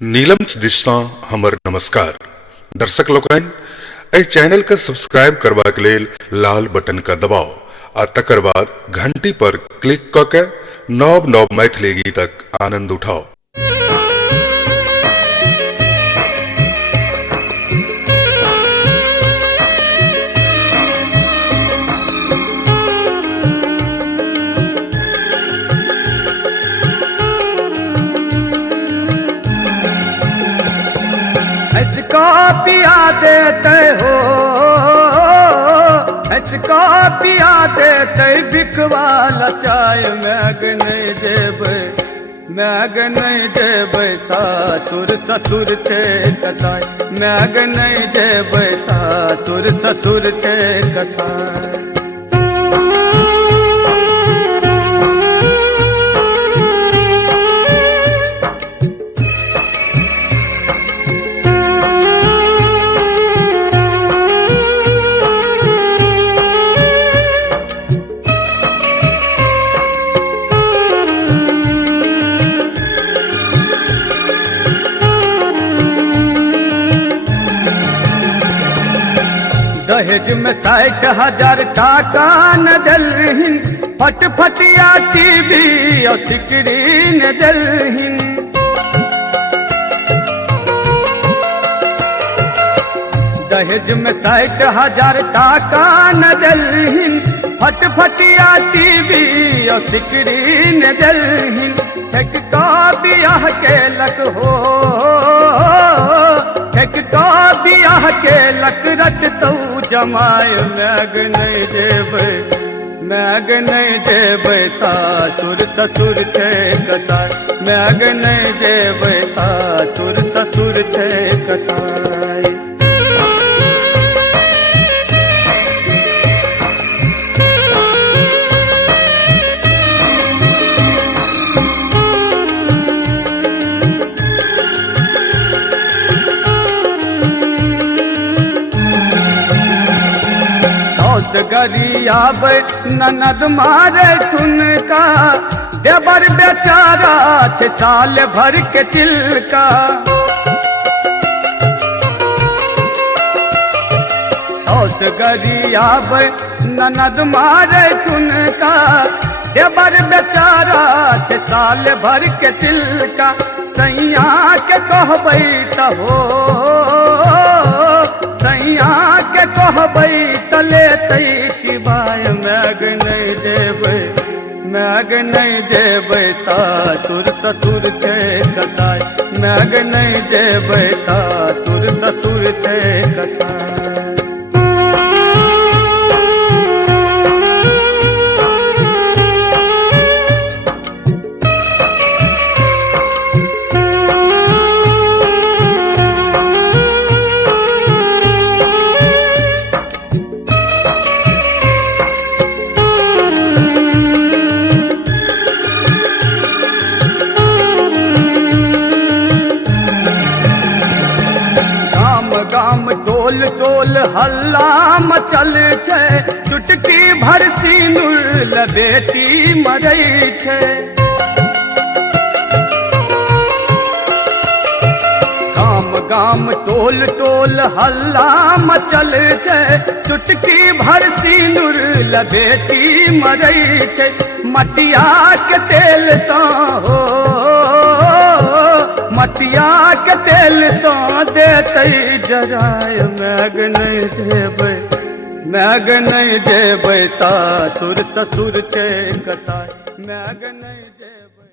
नीलम दिशा हमर नमस्कार दर्शक लोकन एहि चैनल के सब्सक्राइब करबा के लेल लाल बटन का दबाव आ तकर बाद घंटी पर क्लिक क के नव नव मैथिली गीतक आनंद उठाओ। इसका पिया देते हो, इसका पिया देते बिकवाला चाय मैग नहीं देबै, मैग नहीं देबै सासुर ससुर छे कसाय, मैग नहीं देबै सासुर ससुर छे कसाय। दहेज में 60,000 टाका न दलही, फटफटिया टीवी और स्क्रीन दलही। दहेज में 60,000 टाका न दलही, फटफटिया टीवी और स्क्रीन दलही। एक का बियाह के लक हो, एक का बियाह के लक रटतौ जमाय मैग नहीं देबै, मैग नहीं देबै सासुर ससुर छे कसाय, मैग नहीं देबै सासुर ससुर छे कसाय। गरियाब ननद मारे ठुनका, देवर बेचारा 6 साल भर के चिल्का। सौस गरियाब ननद मारे ठुनका, देवर बेचारा 6 साल भर के चिल्का। सैया के कहबै त हो, सैया के कहबै त लेतै चिबाय, मैग नहीं देबै, मैग नहीं देबै सासुर ससुर छे कसाय, मैग नहीं देबै सासुर ससुर छे कसाय। गाम टोल टोल हल्ला मचल छे, चुटकी भर सिनुर बेटी मरै छे। गाम गाम टोल टोल हल्ला मचल छे, चुटकी भर सिनुर बेटी मरै छे। मटिया के तेल सा हो, मटिया के तेल सा देतै जराय, मैग नहीं देबै, मैग नहीं देबै सासुर ससुर छे कसाय, मैग नहीं देबै।